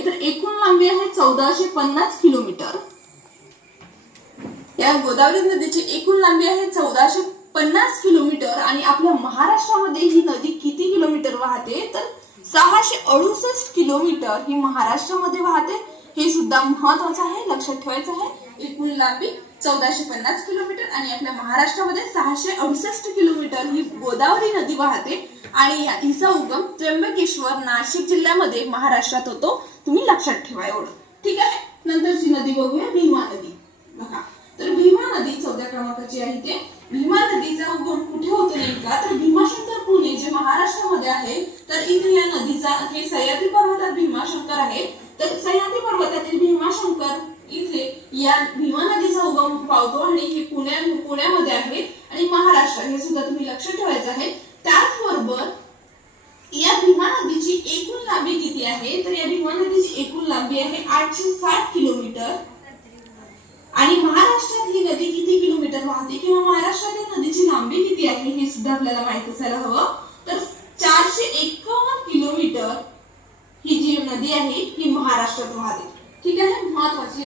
आहे तर एकूण लांबी आहे 1450 किलोमीटर। या गोदावरी नदीची एकूण लांबी आहे 1450 किलोमीटर आणि आपल्या महाराष्ट्रामध्ये ही नदी किती किलोमीटर वाहते तर 668 किलोमीटर ही महाराष्ट्रामध्ये वाहते। हे सुद्धा महत्त्वाचं आहे, लक्षात ठेवायचं आहे। एकूण लांबी 1450 किलोमीटर आणि आपल्या महाराष्ट्रामध्ये 668 किलोमीटर ही गोदावरी नदी वाहते आणि हिचा उगम त्र्यंबकेश्वर नाशिक जिल्ह्यामध्ये महाराष्ट्रात होतो। तुम्ही लक्षात ठेवा एवढं, ठीक आहे। नंतरची नदी बघूया भीमा नदी। बघा तर भीमा नदी 14 क्रमांकाची आहे। ते भीमा नदीचा उगम कुठे होतो नेमका तर भीमाशंकर पुणे जे महाराष्ट्रामध्ये आहे तर इथे या नदीचा हे सह्याद्री पर्वतात भीमाशंकर आहे तर सह्याद्री पर्वतातील भीमाशंकर इथे या भीमा नदीचा उगम पावतो आणि हे पुण्यामध्ये आहे आणि महाराष्ट्र हे सुद्धा तुम्ही लक्षात ठेवायचं आहे। त्याचबरोबर या भीमा नदीची एकूण लांबी किती आहे तर या भीमा नदीची एकूण लांबी आहे 860 किलोमीटर आणि महाराष्ट्रात ही नदी किती किलोमीटर वाहते किंवा महाराष्ट्रातील नदीची लांबी किती आहे हे सुद्धा आपल्याला माहित असायला हवं। तर 451 किलोमीटर ही जी नदी आहे ही महाराष्ट्रात वाहते, ठीक आहे। महत्त्वाची